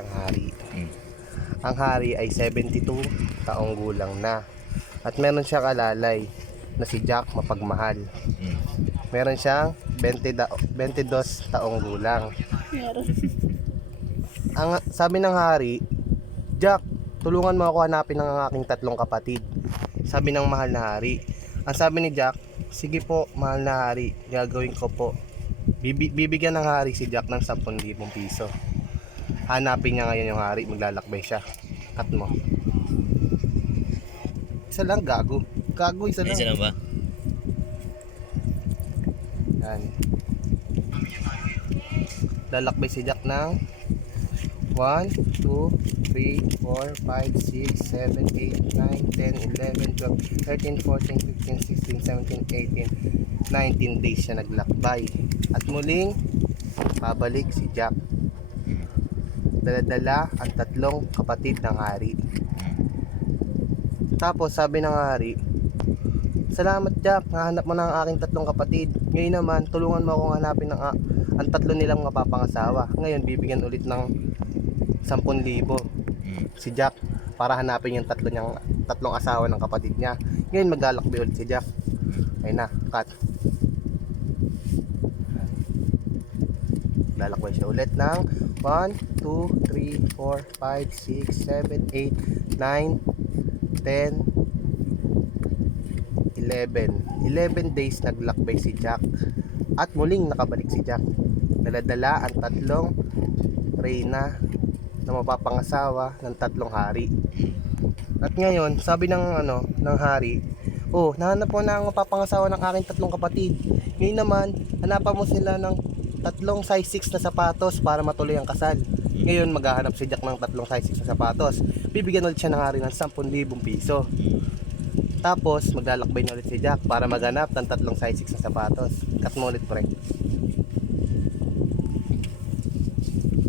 isang hari. Ang hari ay 72 taong gulang na. At meron siyang alalay na si Jack Mapagmahal. Meron siyang 22 taong gulang. Meron. Ang sabi ng hari, Jack, tulungan mo ako hanapin ang aking tatlong kapatid. Sabi ng mahal na hari. Ang sabi ni Jack, sige po mahal na hari, gagawin ko po. Bibigyan ng hari si Jack ng 10,000 piso. Hanapin niya ngayon yung hari, maglalakbay siya. Cut mo. Isa lang, gago. Gago, isa lang. Isa lang ba? Yan. Lalakbay si Jack ng 1, 2, 3, 4, 5, 6, 7, 8, 9, 10, 11, 12, 13, 14, 15, 16, 17, 18, 19 days siya naglakbay. At muling pabalik si Jack. Dala-dala ang tatlong kapatid ng hari. Tapos sabi ng hari, salamat Jack, nahanap mo na ang aking tatlong kapatid. Ngayon naman, tulungan mo akong hanapin ang tatlo nilang mapapangasawa. Ngayon, bibigyan ulit ng 10,000 si Jack para hanapin yung tatlong asawa ng kapatid niya. Ngayon, maglalakbay ulit si Jack. Ayun na, cut. Lalakbay siya ulit ng 1, 2, 3, 4, 5, 6, 7, 8, 9, 10, 11 days naglakbay si Jack. At muling nakabalik si Jack. Dala-dala ang tatlong reyna na mapapangasawa ng tatlong hari. At ngayon, sabi ng hari, oh, nahanap mo na ang mapapangasawa ng aking tatlong kapatid. Ngayon naman, hanapan mo sila ng tatlong size 6 na sapatos para matuloy ang kasal. Ngayon, maghahanap si Jack ng tatlong size 6 na sapatos. Bibigyan ulit siya ng hari ng 10,000 piso. Tapos, maglalakbay na ulit si Jack para maghanap ng tatlong size 6 na sapatos. Cut mo ulit, pre.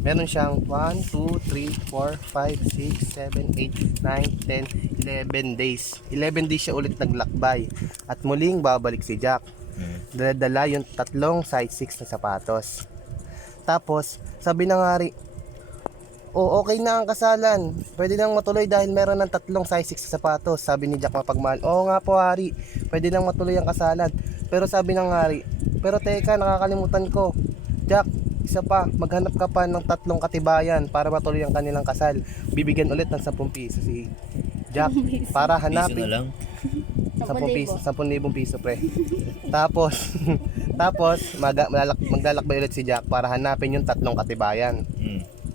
Meron siyang 1, 2, 3, 4, 5, 6, 7, 8, 9, 10, 11 days. 11 days siya ulit naglakbay. At muling babalik si Jack. Dala-dala yung tatlong size 6 na sapatos. Tapos, sabi ng hari, oh, okay na ang kasalan. Pwede nang matuloy dahil meron ng tatlong size 6 na sapatos. Sabi ni Jack Mapagmahal, oo nga po hari, pwede nang matuloy ang kasalan. Pero sabi ng hari, pero teka, nakakalimutan ko. Jack, isa pa, maghanap ka pa ng tatlong katibayan para matuloy ang kanilang kasal. Bibigyan ulit ng 10 piso si Jack para Piso na hanapin. lang. 10 piso, 10,000 piso, pre. Tapos maglalakbay ulit si Jack para hanapin yung tatlong katibayan.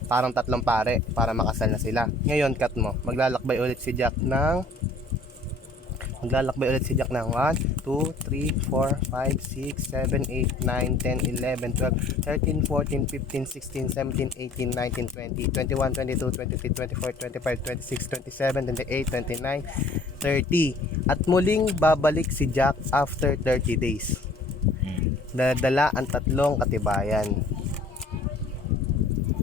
Parang tatlong pare para makasal na sila. Ngayon, cut mo. Maglalakbay ulit si Jack ng 1, 2, 3, 4, 5, 6, 7, 8, 9, 10, 11, 12, 13, 14, 15, 16, 17, 18, 19, 20, 21, 22, 23, 24, 25, 26, 27, 28, 29, 30. At muling babalik si Jack after 30 days. Dala ang tatlong katibayan.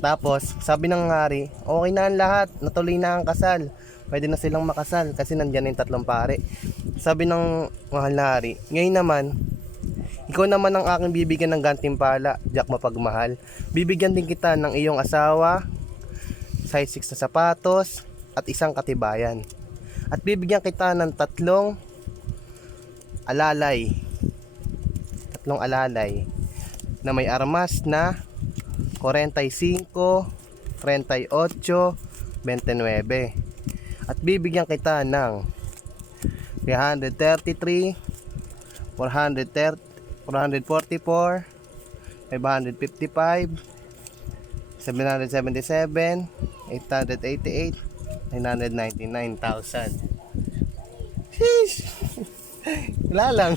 Tapos, sabi ng hari, okay na ang lahat, natuloy na ang kasal. Pwede na silang makasal kasi nandiyan na yung tatlong pare. Sabi ng mahal na hari, ngayon naman, ikaw naman ang aking bibigyan ng gantimpala, Jack Mapagmahal. Bibigyan din kita ng iyong asawa, size 6 na sapatos, at isang katibayan. At bibigyan kita ng tatlong alalay. Tatlong alalay na may armas na 45, 38, 29. At bibigyan kita ng 333, 444, 555, 777, 888, 999,000. Sheesh! Wala lang.